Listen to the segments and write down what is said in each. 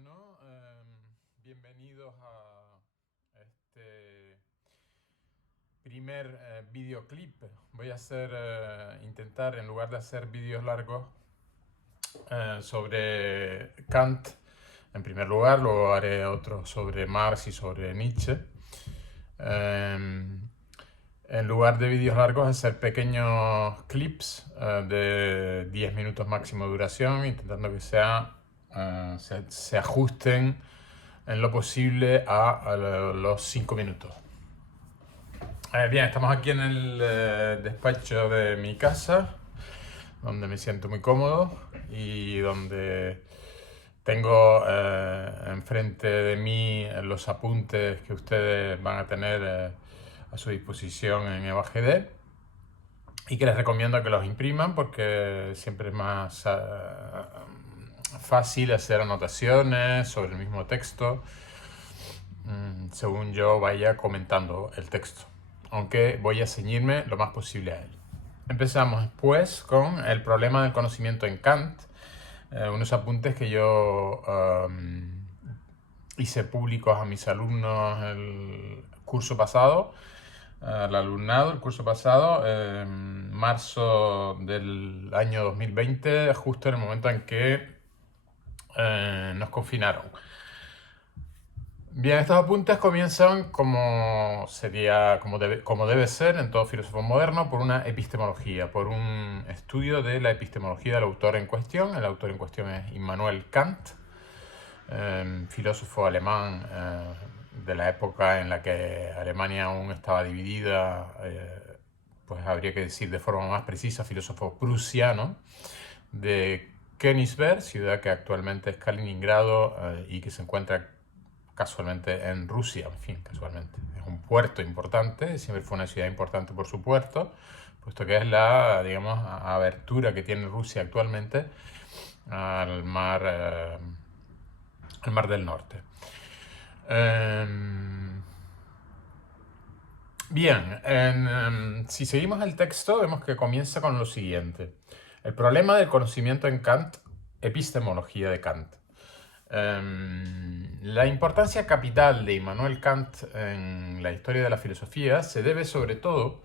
Bueno, bienvenidos a este primer videoclip. Voy a intentar, en lugar de hacer vídeos largos sobre Kant, en primer lugar, luego haré otro sobre Marx y sobre Nietzsche. En lugar de vídeos largos, hacer pequeños clips de 10 minutos máximo de duración, intentando que se ajusten en lo posible a los 5 minutos. Bien, estamos aquí en el despacho de mi casa, donde me siento muy cómodo y donde tengo enfrente de mí los apuntes que ustedes van a tener a su disposición en EVAGD y que les recomiendo que los impriman porque siempre es más fácil hacer anotaciones sobre el mismo texto según yo vaya comentando el texto, aunque voy a ceñirme lo más posible a él. Empezamos pues con el problema del conocimiento en Kant, unos apuntes que yo hice públicos a mis alumnos el curso pasado, al alumnado el curso pasado, en marzo del año 2020, justo en el momento en que nos confinaron. Bien, estos apuntes comienzan como debe ser en todo filósofo moderno, por una epistemología, por un estudio de la epistemología del autor en cuestión. El autor en cuestión es Immanuel Kant, filósofo alemán de la época en la que Alemania aún estaba dividida, pues habría que decir de forma más precisa, filósofo prusiano, de Königsberg, ciudad que actualmente es Kaliningrado y que se encuentra casualmente en Rusia, en fin, casualmente. Es un puerto importante, siempre fue una ciudad importante por su puerto, puesto que es la, digamos, abertura que tiene Rusia actualmente al mar del Norte. Bien, si seguimos el texto, vemos que comienza con lo siguiente. El problema del conocimiento en Kant, epistemología de Kant. La importancia capital de Immanuel Kant en la historia de la filosofía se debe sobre todo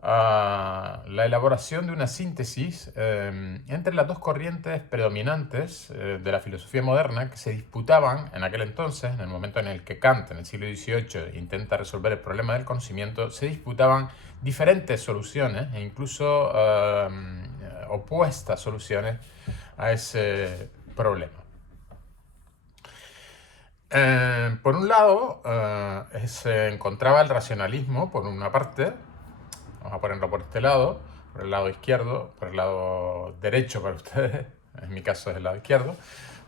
a la elaboración de una síntesis entre las dos corrientes predominantes de la filosofía moderna que se disputaban en aquel entonces, en el momento en el que Kant, en el siglo XVIII, intenta resolver el problema del conocimiento, se disputaban diferentes soluciones e incluso opuestas soluciones a ese problema. Por un lado, se encontraba el racionalismo, por una parte, vamos a ponerlo por este lado, por el lado izquierdo, por el lado derecho para ustedes, en mi caso es el lado izquierdo.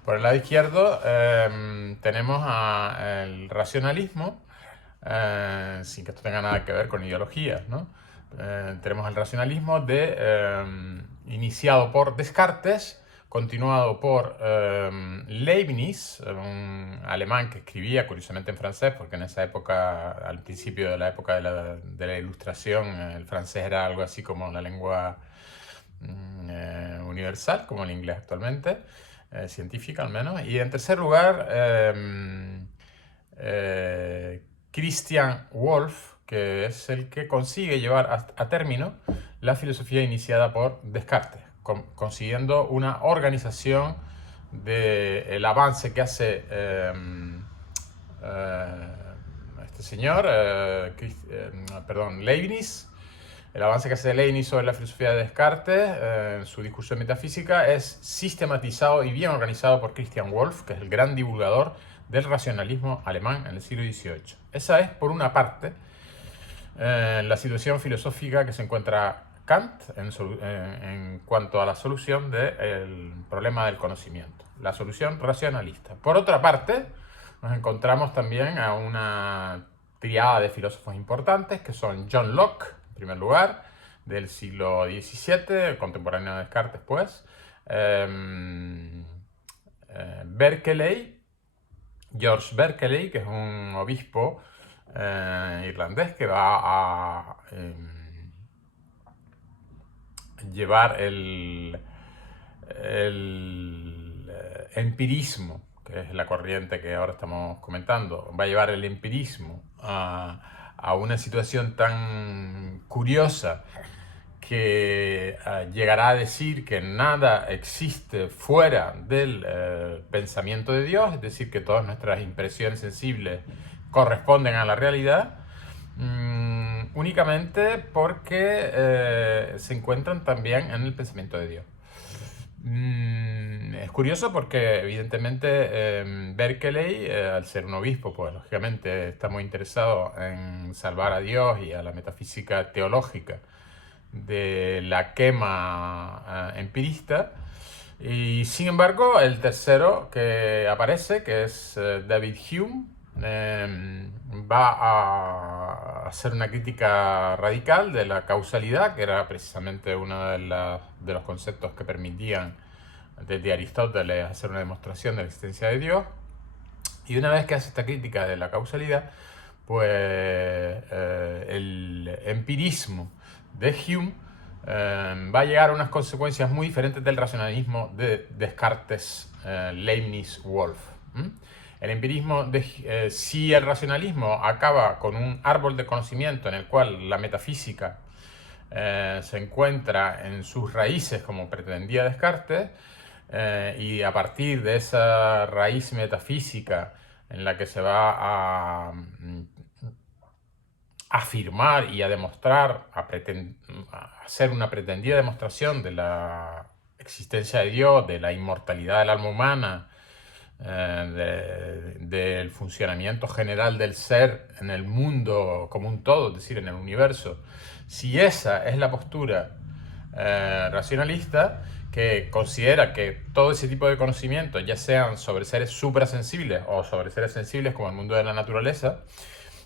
Por el lado izquierdo tenemos el racionalismo, sin que esto tenga nada que ver con ideologías, ¿no? Tenemos el racionalismo iniciado por Descartes, continuado por Leibniz, un alemán que escribía curiosamente en francés, porque en esa época, al principio de la época de la Ilustración, el francés era algo así como la lengua universal, como el inglés actualmente, científica al menos. Y en tercer lugar, Christian Wolff, que es el que consigue llevar a término la filosofía iniciada por Descartes, consiguiendo una organización del avance que hace este señor, Leibniz. El avance que hace Leibniz sobre la filosofía de Descartes en su discurso de metafísica es sistematizado y bien organizado por Christian Wolff, que es el gran divulgador del racionalismo alemán en el siglo XVIII. Esa es, por una parte, la situación filosófica que se encuentra Kant en cuanto a la solución del problema del conocimiento, la solución racionalista. Por otra parte, nos encontramos también a una triada de filósofos importantes que son John Locke, en primer lugar, del siglo XVII, contemporáneo de Descartes, pues, George Berkeley, que es un obispo irlandés que va a llevar el empirismo, que es la corriente que ahora estamos comentando, va a llevar el empirismo a una situación tan curiosa que llegará a decir que nada existe fuera del pensamiento de Dios, es decir, que todas nuestras impresiones sensibles corresponden a la realidad, únicamente porque se encuentran también en el pensamiento de Dios. Es curioso porque evidentemente Berkeley, al ser un obispo, pues lógicamente está muy interesado en salvar a Dios y a la metafísica teológica de la quema empirista. Y sin embargo, el tercero que aparece, que es David Hume, va a hacer una crítica radical de la causalidad, que era precisamente uno de los conceptos que permitían desde Aristóteles hacer una demostración de la existencia de Dios. Y una vez que hace esta crítica de la causalidad, pues el empirismo de Hume va a llegar a unas consecuencias muy diferentes del racionalismo de Descartes, Leibniz, Wolff. El empirismo, si el racionalismo acaba con un árbol de conocimiento en el cual la metafísica se encuentra en sus raíces como pretendía Descartes, y a partir de esa raíz metafísica en la que se va a afirmar y a demostrar, a hacer una pretendida demostración de la existencia de Dios, de la inmortalidad del alma humana, del funcionamiento general del ser en el mundo como un todo, es decir, en el universo. Si esa es la postura racionalista, que considera que todo ese tipo de conocimientos, ya sean sobre seres suprasensibles o sobre seres sensibles como el mundo de la naturaleza,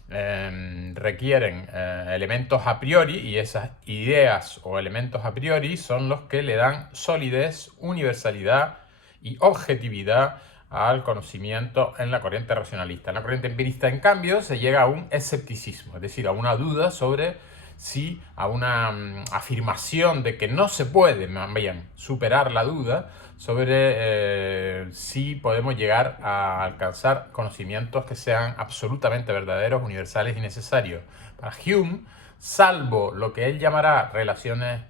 requieren elementos a priori, y esas ideas o elementos a priori son los que le dan solidez, universalidad y objetividad al conocimiento en la corriente racionalista. En la corriente empirista, en cambio, se llega a un escepticismo, es decir, a una duda sobre si, a una afirmación de que no se puede bien superar la duda sobre si podemos llegar a alcanzar conocimientos que sean absolutamente verdaderos, universales y necesarios. Para Hume, salvo lo que él llamará relaciones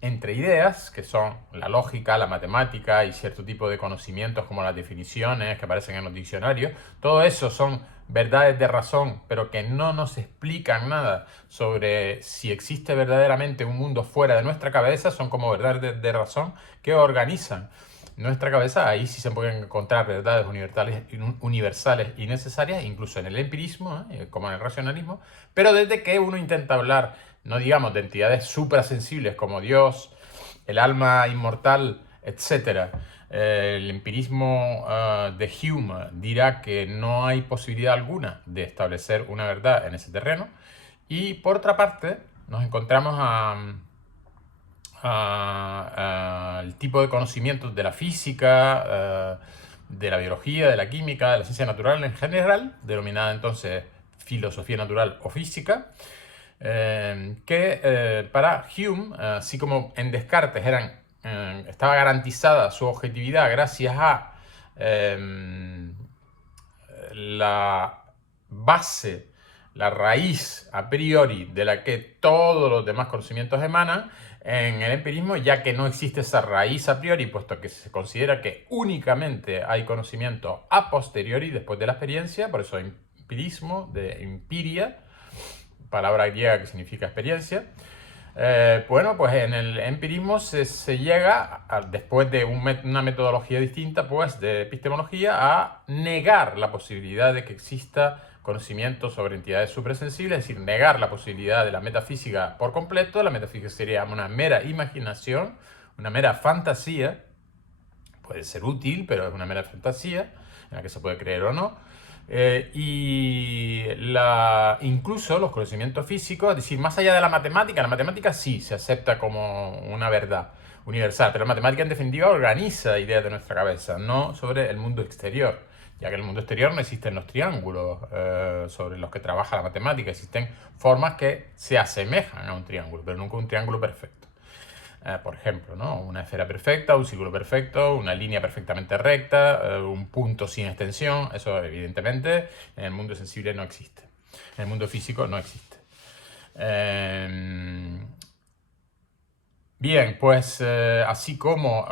entre ideas, que son la lógica, la matemática y cierto tipo de conocimientos como las definiciones que aparecen en los diccionarios, todo eso son verdades de razón, pero que no nos explican nada sobre si existe verdaderamente un mundo fuera de nuestra cabeza, son como verdades de razón que organizan nuestra cabeza. Ahí sí se pueden encontrar verdades universales y necesarias, incluso en el empirismo, como en el racionalismo, pero desde que uno intenta hablar, no digamos de entidades suprasensibles como Dios, el alma inmortal, etc., el empirismo de Hume dirá que no hay posibilidad alguna de establecer una verdad en ese terreno. Y por otra parte, nos encontramos el tipo de conocimientos de la física, de la biología, de la química, de la ciencia natural en general, denominada entonces filosofía natural o física, que para Hume, así como en Descartes estaba garantizada su objetividad gracias a la base, la raíz a priori de la que todos los demás conocimientos emanan, en el empirismo, ya que no existe esa raíz a priori, puesto que se considera que únicamente hay conocimiento a posteriori, después de la experiencia, por eso empirismo, de empiria, palabra griega que significa experiencia. Bueno, pues en el empirismo se llega, después de una metodología distinta, pues de epistemología, a negar la posibilidad de que exista conocimiento sobre entidades suprasensibles, es decir, negar la posibilidad de la metafísica por completo. La metafísica sería una mera imaginación, una mera fantasía, puede ser útil, pero es una mera fantasía en la que se puede creer o no. Incluso los conocimientos físicos, es decir, más allá de la matemática sí se acepta como una verdad universal, pero la matemática en definitiva organiza ideas de nuestra cabeza, no sobre el mundo exterior, ya que en el mundo exterior no existen los triángulos sobre los que trabaja la matemática, existen formas que se asemejan a un triángulo, pero nunca un triángulo perfecto. Por ejemplo, ¿no? Una esfera perfecta, un círculo perfecto, una línea perfectamente recta, un punto sin extensión. Eso evidentemente en el mundo sensible no existe. En el mundo físico no existe. Bien, pues así como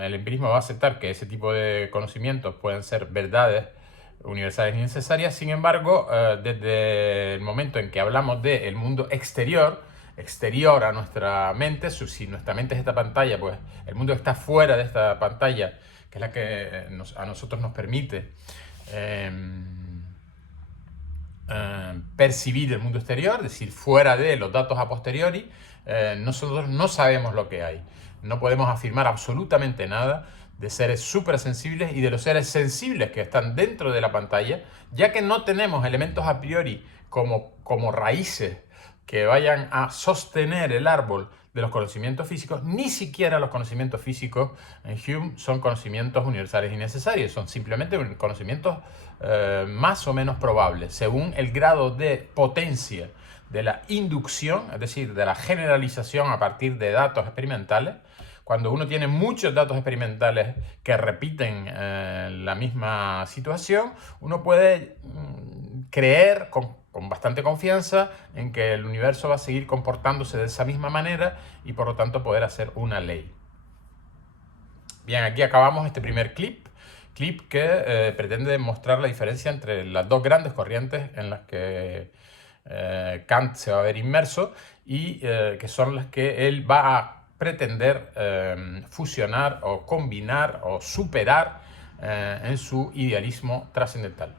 el empirismo va a aceptar que ese tipo de conocimientos pueden ser verdades universales y necesarias, sin embargo, desde el momento en que hablamos del mundo exterior, exterior a nuestra mente, si nuestra mente es esta pantalla, pues el mundo que está fuera de esta pantalla, que es la que a nosotros nos permite percibir el mundo exterior, es decir, fuera de los datos a posteriori, nosotros no sabemos lo que hay. No podemos afirmar absolutamente nada de seres supersensibles y de los seres sensibles que están dentro de la pantalla, ya que no tenemos elementos a priori como raíces que vayan a sostener el árbol de los conocimientos físicos. Ni siquiera los conocimientos físicos en Hume son conocimientos universales y necesarios, son simplemente conocimientos más o menos probables, según el grado de potencia de la inducción, es decir, de la generalización a partir de datos experimentales. Cuando uno tiene muchos datos experimentales que repiten la misma situación, uno puede creer con bastante confianza en que el universo va a seguir comportándose de esa misma manera y por lo tanto poder hacer una ley. Bien, aquí acabamos este primer clip que pretende mostrar la diferencia entre las dos grandes corrientes en las que Kant se va a ver inmerso y que son las que él va a pretender fusionar o combinar o superar en su idealismo trascendental.